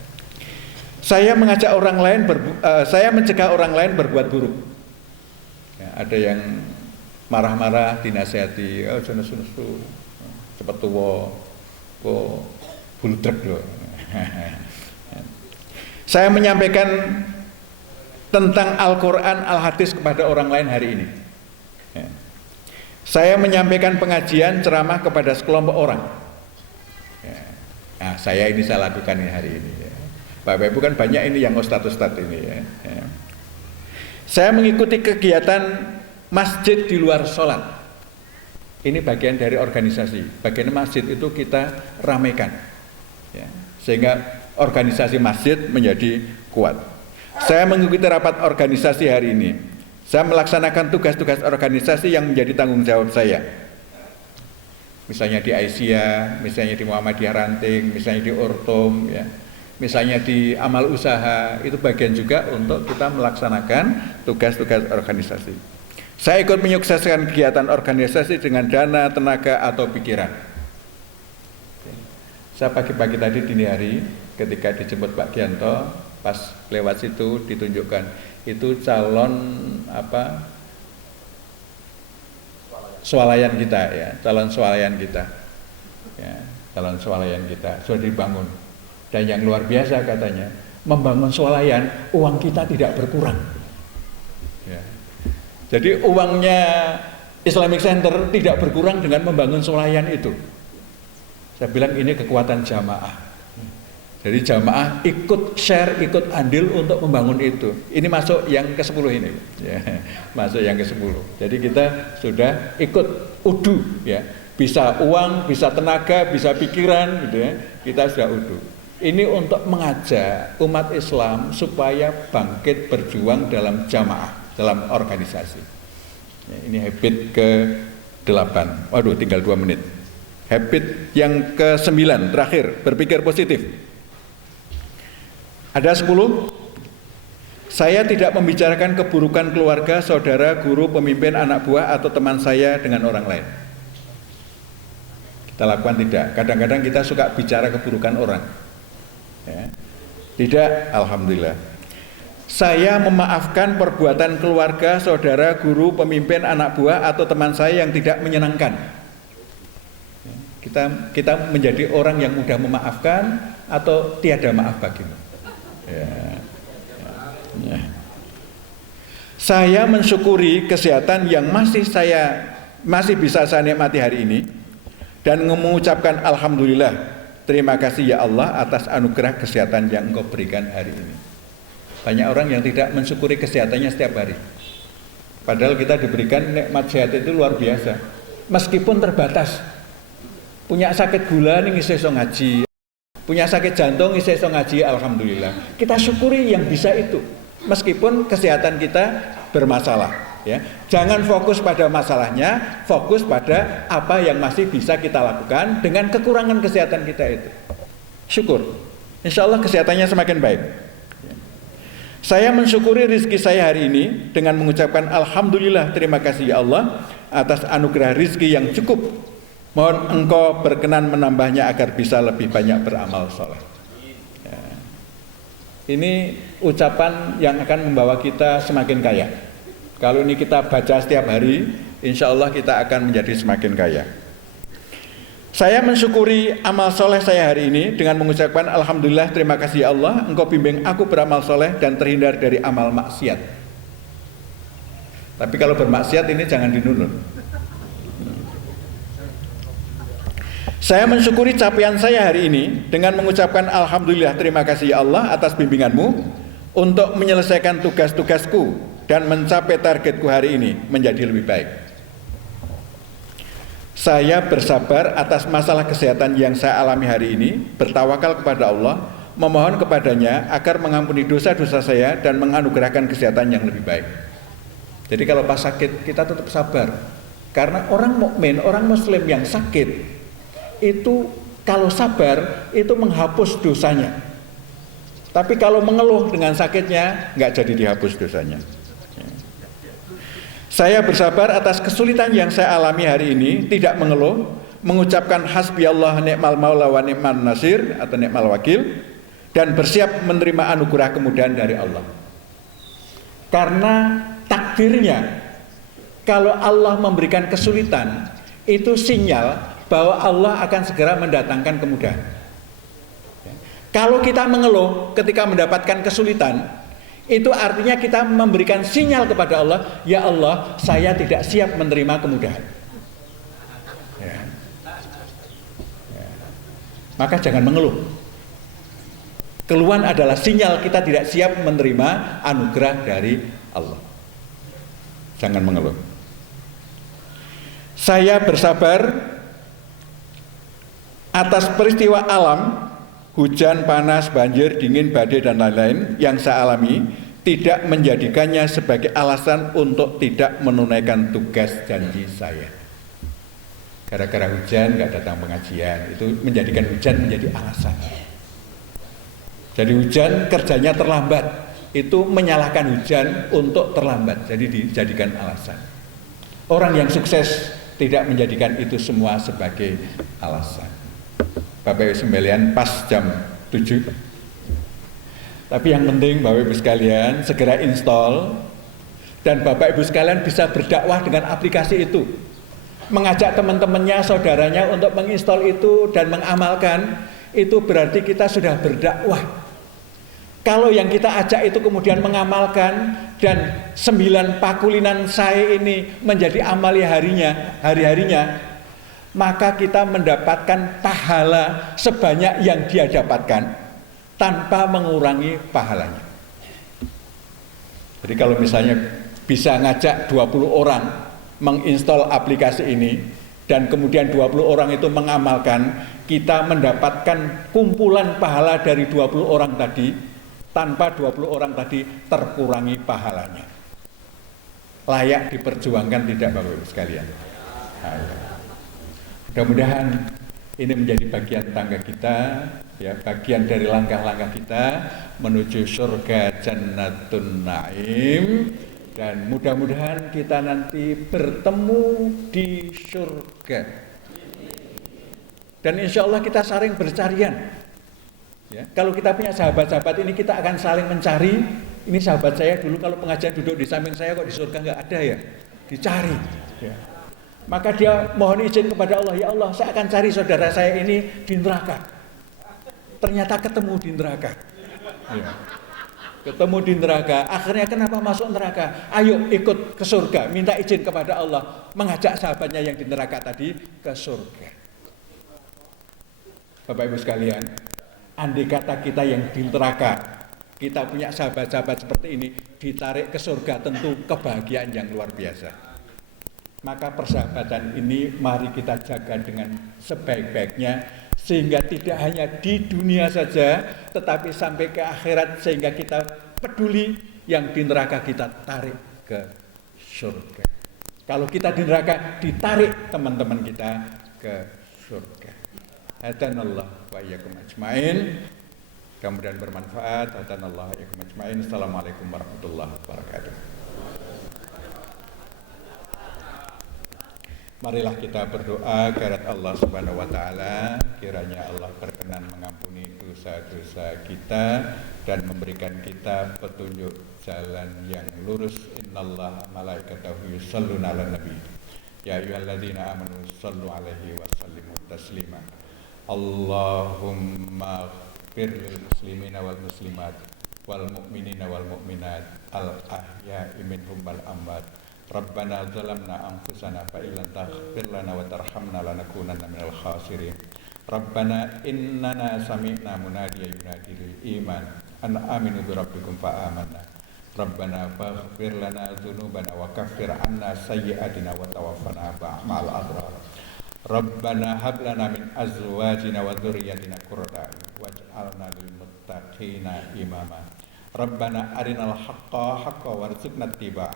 Saya mengajak orang lain, saya mencegah orang lain berbuat buruk. Ya, ada yang marah-marah dinasihati, oh jenis cepat tua, kok buludrek loh. Saya menyampaikan tentang Al-Quran, Al-Hadis kepada orang lain hari ini. Ya. Saya menyampaikan pengajian ceramah kepada sekelompok orang. Ya. Nah, saya lakukan ini hari ini. Ya. Bapak Ibu kan banyak ini yang ustadz-ustadz ini. Ya. Ya. Saya mengikuti kegiatan masjid di luar sholat. Ini bagian dari organisasi. Bagian masjid itu kita ramaikan, ya, sehingga organisasi masjid menjadi kuat. Saya mengikuti rapat organisasi hari ini. Saya melaksanakan tugas-tugas organisasi yang menjadi tanggung jawab saya. Misalnya di Aisyah, misalnya di Muhammadiyah Ranting, misalnya di Ortom, ya, misalnya di amal usaha. Itu bagian juga untuk kita melaksanakan tugas-tugas organisasi. Saya ikut menyukseskan kegiatan organisasi dengan dana, tenaga, atau pikiran. Saya pagi-pagi tadi dini hari ketika dijemput Pak Gianto, pas lewat situ ditunjukkan itu calon swalayan kita, ya, calon swalayan kita, ya, calon swalayan kita sudah dibangun. Dan yang luar biasa katanya, membangun swalayan uang kita tidak berkurang. Ya. Jadi uangnya Islamic Center tidak berkurang dengan membangun swalayan itu. Saya bilang ini kekuatan jamaah. Jadi jamaah ikut share, ikut andil untuk membangun itu. Ini masuk yang ke-10 ini, ya, masuk yang ke-10. Jadi kita sudah ikut udu, ya, bisa uang, bisa tenaga, bisa pikiran, gitu ya. Kita sudah udu. Ini untuk mengajak umat Islam supaya bangkit berjuang dalam jamaah, dalam organisasi. Ya, ini habit ke-8. Waduh, tinggal 2 menit. Habit yang ke-9 terakhir, berpikir positif. Ada 10. Saya tidak membicarakan keburukan keluarga, saudara, guru, pemimpin, anak buah, atau teman saya dengan orang lain. Kita lakukan tidak. Kadang-kadang kita suka bicara keburukan orang, ya. Tidak, alhamdulillah. Saya memaafkan perbuatan keluarga, saudara, guru, pemimpin, anak buah, atau teman saya yang tidak menyenangkan. Kita menjadi orang yang mudah memaafkan atau tiada maaf bagimu. Ya. Ya. Saya mensyukuri kesehatan yang masih bisa saya nikmati hari ini dan mengucapkan alhamdulillah, terima kasih ya Allah atas anugerah kesehatan yang Engkau berikan hari ini. Banyak orang yang tidak mensyukuri kesehatannya setiap hari. Padahal kita diberikan nikmat sehat itu luar biasa. Meskipun terbatas. Punya sakit gula nih iso ngaji. Punya sakit jantung iso ngaji, alhamdulillah. Kita syukuri yang bisa itu. Meskipun kesehatan kita bermasalah, ya. Jangan fokus pada masalahnya, fokus pada apa yang masih bisa kita lakukan dengan kekurangan kesehatan kita itu. Syukur. Insya Allah kesehatannya semakin baik. Saya mensyukuri rizki saya hari ini dengan mengucapkan Alhamdulillah, terima kasih ya Allah atas anugerah rizki yang cukup. Mohon Engkau berkenan menambahnya agar bisa lebih banyak beramal soleh. Ya. Ini ucapan yang akan membawa kita semakin kaya. Kalau ini kita baca setiap hari, insya Allah kita akan menjadi semakin kaya. Saya mensyukuri amal soleh saya hari ini dengan mengucapkan Alhamdulillah, terima kasih ya Allah, Engkau bimbing aku beramal soleh dan terhindar dari amal maksiat. Tapi kalau bermaksiat ini jangan dinunun. Saya mensyukuri capaian saya hari ini dengan mengucapkan Alhamdulillah, terima kasih ya Allah atas bimbinganmu untuk menyelesaikan tugas-tugasku dan mencapai targetku hari ini menjadi lebih baik. Saya bersabar atas masalah kesehatan yang saya alami hari ini, bertawakal kepada Allah, memohon kepadanya agar mengampuni dosa-dosa saya dan menganugerahkan kesehatan yang lebih baik. Jadi kalau pas sakit kita tetap sabar, karena orang mukmin, orang muslim yang sakit itu kalau sabar itu menghapus dosanya. Tapi kalau mengeluh dengan sakitnya nggak jadi dihapus dosanya. Saya bersabar atas kesulitan yang saya alami hari ini, tidak mengeluh, mengucapkan hasbiyallah ni'mal maula wa ni'man nasir atau ni'mal wakil, dan bersiap menerima anugerah kemudahan dari Allah. Karena takdirnya, kalau Allah memberikan kesulitan, itu sinyal bahwa Allah akan segera mendatangkan kemudahan. Kalau kita mengeluh ketika mendapatkan kesulitan, itu artinya kita memberikan sinyal kepada Allah, ya Allah, saya tidak siap menerima kemudahan. Ya. Ya. Maka jangan mengeluh. Keluhan adalah sinyal kita tidak siap menerima anugerah dari Allah. Jangan mengeluh. Saya bersabar atas peristiwa alam, hujan, panas, banjir, dingin, badai, dan lain-lain yang saya alami, tidak menjadikannya sebagai alasan untuk tidak menunaikan tugas janji saya. Gara-gara hujan nggak datang pengajian, itu menjadikan hujan menjadi alasan. Jadi hujan kerjanya terlambat, itu menyalahkan hujan untuk terlambat, jadi dijadikan alasan. Orang yang sukses tidak menjadikan itu semua sebagai alasan. Bapak Ibu sekalian, pas jam 7. Tapi yang penting Bapak Ibu sekalian segera install, dan Bapak Ibu sekalian bisa berdakwah dengan aplikasi itu. Mengajak teman-temannya, saudaranya untuk menginstal itu dan mengamalkan, itu berarti kita sudah berdakwah. Kalau yang kita ajak itu kemudian mengamalkan dan 9 pakulinan saya ini menjadi amalia hari-harinya, maka kita mendapatkan pahala sebanyak yang dia dapatkan tanpa mengurangi pahalanya. Jadi kalau misalnya bisa ngajak 20 orang menginstal aplikasi ini dan kemudian 20 orang itu mengamalkan, kita mendapatkan kumpulan pahala dari 20 orang tadi tanpa 20 orang tadi terkurangi pahalanya. Layak diperjuangkan tidak Bapak Ibu sekalian? Mudah-mudahan ini menjadi bagian tangga kita, ya, bagian dari langkah-langkah kita menuju surga Jannatun Naim, dan mudah-mudahan kita nanti bertemu di surga. Dan insya Allah kita saling bercarian. Ya, kalau kita punya sahabat-sahabat ini kita akan saling mencari. Ini sahabat saya dulu kalau pengajian duduk di samping saya kok di surga nggak ada ya, dicari. Ya. Maka dia mohon izin kepada Allah, ya Allah, saya akan cari saudara saya ini di neraka. Ternyata ketemu di neraka. Ya. Ketemu di neraka. Akhirnya kenapa masuk neraka? Ayo ikut ke surga. Minta izin kepada Allah, mengajak sahabatnya yang di neraka tadi ke surga. Bapak Ibu sekalian, andai kata kita yang di neraka, kita punya sahabat-sahabat seperti ini, ditarik ke surga, tentu kebahagiaan yang luar biasa. Maka persahabatan ini mari kita jaga dengan sebaik-baiknya, sehingga tidak hanya di dunia saja tetapi sampai ke akhirat, sehingga kita peduli yang di neraka kita tarik ke surga. Kalau kita di neraka, ditarik teman-teman kita ke surga. Hadanallah wa iyyakum ajmain. Mudah-mudahan bermanfaat. Hadanallahu iyyakum ajmain. Assalamualaikum warahmatullahi wabarakatuh. Marilah kita berdoa kepada Allah Subhanahu wa taala, kiranya Allah berkenan mengampuni dosa-dosa kita dan memberikan kita petunjuk jalan yang lurus. Innallaha malaikatahu yusholluna 'alan nabi. Ya ayyuhalladzina amanu shallu 'alaihi wa sallimu taslima. Allahumma ighfir lil muslimina wal muslimat wal mu'minina wal mu'minat al ahya'i minhum wal amwat. Rabbana zalamna anfusana fa illam taghfir lana wa tarhamna lanakunanna minal khasirin. Rabbana innana sami'na munadiyan yunadi lil iman an aminu bi rabbikum fa amanna. Rabbana faghfir lana dzunubana wa kaffir 'anna sayyi'atina wa tawaffana ma'al abrar. Rabbana hab lana min azwajina wa dzurriyyatina qurrata a'yun waj'alna lil muttaqina imama. Rabbana arinal haqqa haqqan warzuqna ittiba'ah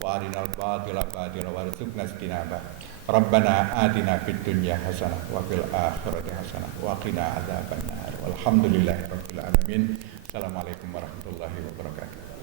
wa arinal batila batila warzuqna ijtinabah. Rabbana atina fid dunya hasanah wa fil akhirati hasanah wa qina adzabannar. Walhamdulillahirabbil alamin. Assalamualaikum warahmatullahi wabarakatuh.